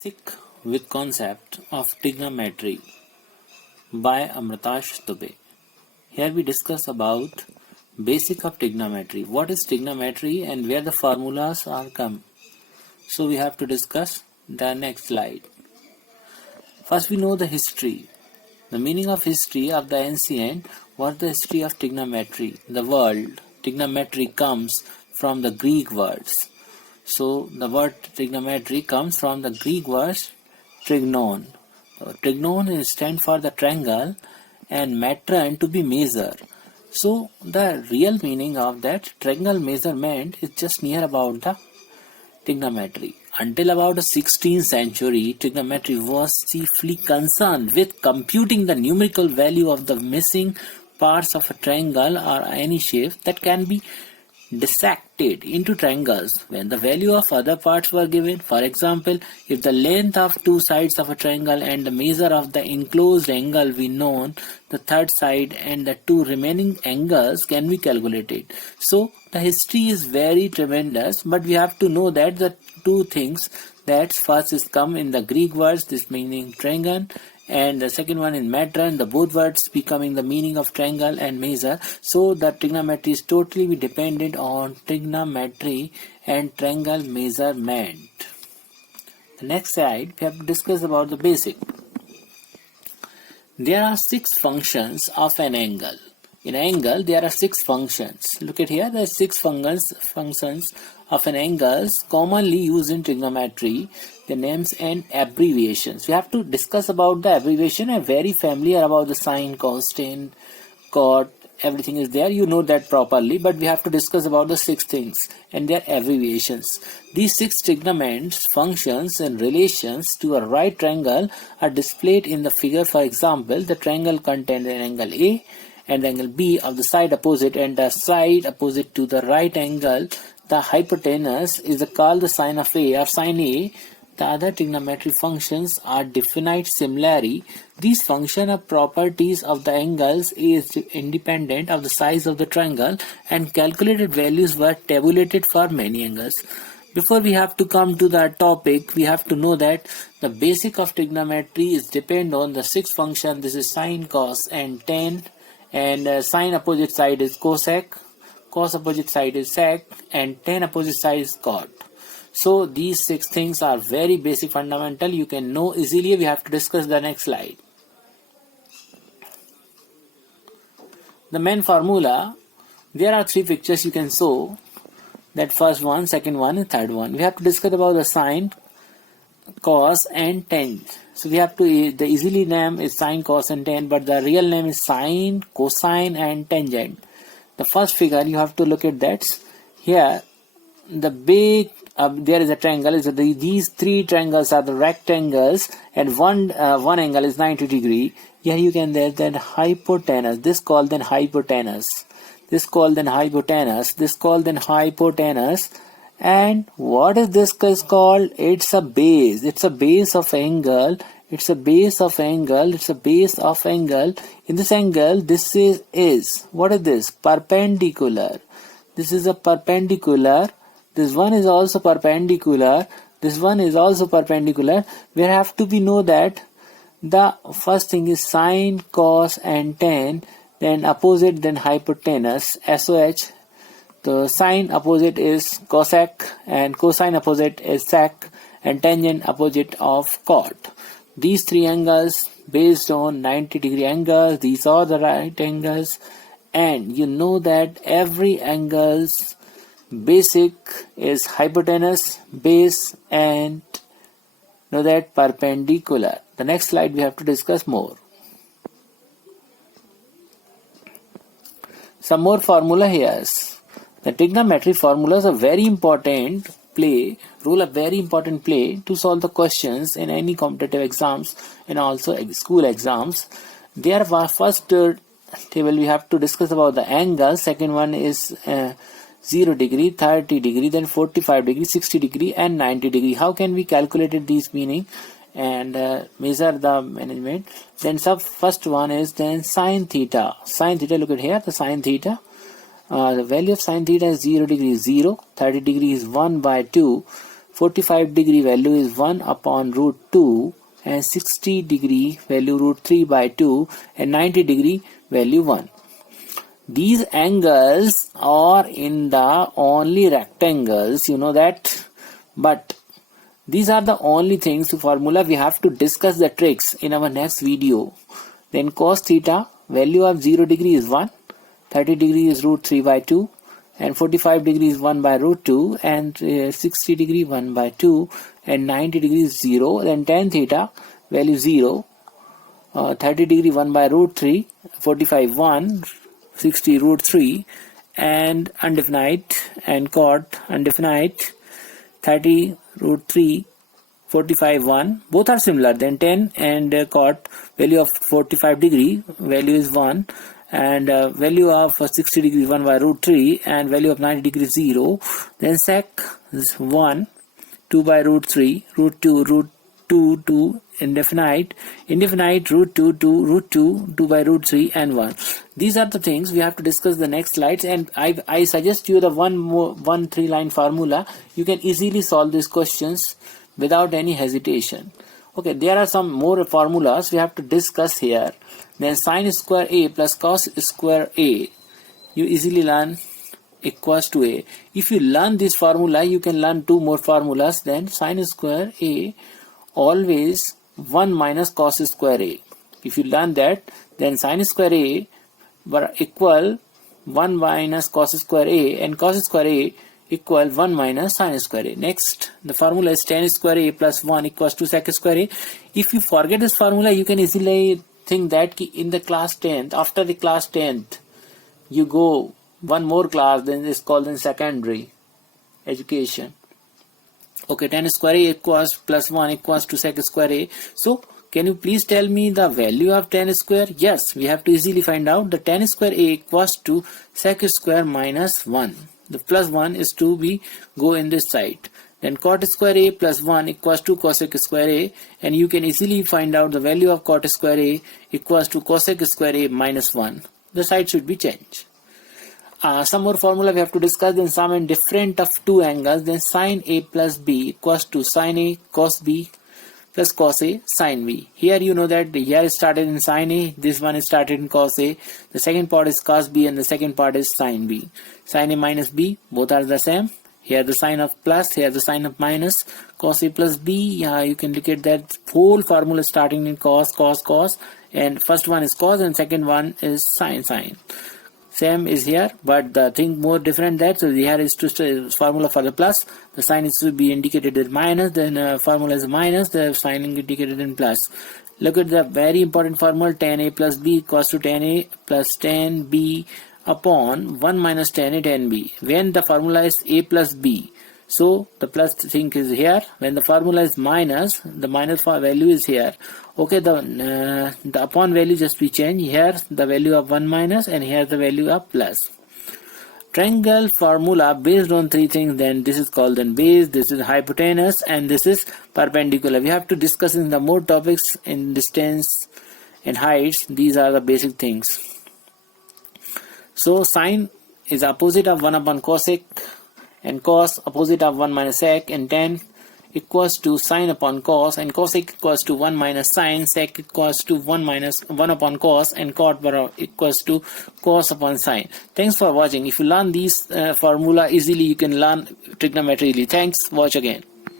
Basic with Concept of Trigonometry by Amritash Dubey. Here we discuss about basic of trigonometry. What is trigonometry and where the formulas are come. So we have to discuss the next slide. First we know the history. The meaning of history of the ancient was the history of trigonometry. The word trigonometry comes from the Greek words. So the word trigonometry comes from the Greek word trignon. Trignon stands for the triangle and metron to be measure. So the real meaning of that triangle measurement is just near about the trigonometry. Until about the 16th century, trigonometry was chiefly concerned with computing the numerical value of the missing parts of a triangle or any shape that can be dissected into triangles when the value of other parts were given. For example, if the length of two sides of a triangle and the measure of the enclosed angle be known, the third side and the two remaining angles can be calculated. So the history is very tremendous, but we have to know that the two things that first is come in the Greek words, this meaning triangle, and the second one in metron, the both words becoming the meaning of triangle and measure. So the trigonometry is totally dependent on trigonometry and triangle measurement. The next slide we have to discuss about the basic. There are 6 functions of an angle. In an angle there are 6 functions. Look at here, there are 6 functions of an angle commonly used in trigonometry, the names and abbreviations. We have to discuss about the abbreviation. I'm very familiar about the sine, cos, tan, cot, everything is there. You know that properly, but we have to discuss about the 6 things and their abbreviations. These 6 trigonometric functions and relations to a right triangle are displayed in the figure. For example, the triangle contains an angle A and angle B of the side opposite and the side opposite to the right angle. The hypotenuse is called the sine of A or sine A. The other trigonometric functions are definite similarly. These functions are properties of the angles. A is independent of the size of the triangle and calculated values were tabulated for many angles. Before we have to come to the topic, we have to know that the basic of trigonometry is depend on the 6 functions. This is sine, cos and tan, and sine opposite side is cosec, cos opposite side is sec, and tan opposite side is cot. So these 6 things are very basic fundamental. You can know easily. We have to discuss the next slide. The main formula. There are 3 pictures you can show. That first one, second one, and third one. We have to discuss about the sine, cos, and tan. So we have to, the easily name is sine, cos, and tan, but the real name is sine, cosine, and tangent. The first figure you have to look at that. Here, the big there is a triangle. These 3 triangles are the rectangles, and one angle is 90 degree. Here you can there's then hypotenuse. This called then hypotenuse. This called then hypotenuse. This called then hypotenuse. And what is this is called? It's a base. It's a base of angle. It's a base of angle. It's a base of angle. In this angle, this is what is this? Perpendicular. This is a perpendicular. This one is also perpendicular. This one is also perpendicular. We have to know that the first thing is sine, cos, and tan. Then opposite, then hypotenuse. SOH. The sine opposite is cosec, and cosine opposite is sec, and tangent opposite of cot. These 3 angles based on 90 degree angles. These are the right angles, and you know that every angle's basic is hypotenuse, base, and know that perpendicular. The next slide we have to discuss more. Some more formula here. The trigonometry formulas are very important role a very important play to solve the questions in any competitive exams and also school exams. There are first table we have to discuss about the angle. Second one is 0 degree, 30 degree, then 45 degree, 60 degree, and 90 degree. How can we calculate these meaning and measure the management? Then first one is then sine theta. Sine theta, look at here, the sine theta. The value of sine theta is 0 degree is 0, 30 degree is 1 by 2, 45 degree value is 1 upon root 2, and 60 degree value root 3 by 2, and 90 degree value 1. These angles are in the only rectangles, you know that, but these are the only things, formula. We have to discuss the tricks in our next video. Then cos theta, value of 0 degree is 1, 30 degree is root 3 by 2, and 45 degree is 1 by root 2, and 60 degree 1 by 2, and 90 degree is 0. Then tan theta, value 0, 30 degree 1 by root 3, 45 1, 60 root 3, and undefinite, and cot undefinite, 30 root 3, 45 1, both are similar. Then tan and cot, value of 45 degree value is 1, and value of 60 degree 1 by root 3, and value of 90 degree 0. Then sec is 1, 2 by root 3, root 2, root 2, 2, indefinite, root 2, 2, root 2, 2 by root 3, and 1. These are the things we have to discuss the next slides, and I suggest you the one 3-line formula. You can easily solve these questions without any hesitation. Okay, there are some more formulas we have to discuss here. Then sin square a plus cos square a, you easily learn equals to a. If you learn this formula, you can learn 2 more formulas. Then sin square a always 1 minus cos square a. If you learn that, then sin square a were equal 1 minus cos square a, and cos square a equal 1 minus sin square a. Next, the formula is tan square a plus 1 equals to sec square a. If you forget this formula, you can easily think that in the class 10th, after the class 10th, you go one more class, then it's called in secondary education. Okay, tan square a equals plus 1 equals to sec square a. So, can you please tell me the value of tan square? Yes, we have to easily find out. The tan square a equals to sec square minus 1. The plus 1 is to be go in this side. Then cot square a plus 1 equals to cosec square a, and you can easily find out the value of cot square a equals to cosec square a minus 1. The side should be changed. Some more formula we have to discuss. Then sum and different of 2 angles. Then sin a plus b equals to sin a cos b plus cos a sin b. Here you know that here is started in sin a, this one is started in cos a, the second part is cos b, and the second part is sin b. Sin a minus b, both are the same. Here the sign of plus, here the sign of minus. Cos a plus b, you can look at that whole formula starting in cos, and first one is cos and second one is sin. Same is here, but the thing more different that, so here is to formula for the plus, the sign is to be indicated with minus, then formula is minus, the sign indicated in plus. Look at the very important formula, tan a plus b equals to tan a plus tan b upon 1 minus tan a tan b. When the formula is a plus b, so the plus thing is here. When the formula is minus, the minus value is here. Okay, the upon value just we change. Here the value of 1 minus, and here the value of plus. Triangle formula based on 3 things. Then this is called then base, this is hypotenuse, and this is perpendicular. We have to discuss in the more topics in distance and heights. These are the basic things. So sine is opposite of 1 upon cosec, and cos opposite of 1 minus sec, and tan equals to sine upon cos, and cosec equals to 1 minus sine, sec equals to 1 upon cos, and cot equals to cos upon sine. Thanks for watching. If you learn these formula easily, you can learn trigonometry easily. Thanks. Watch again.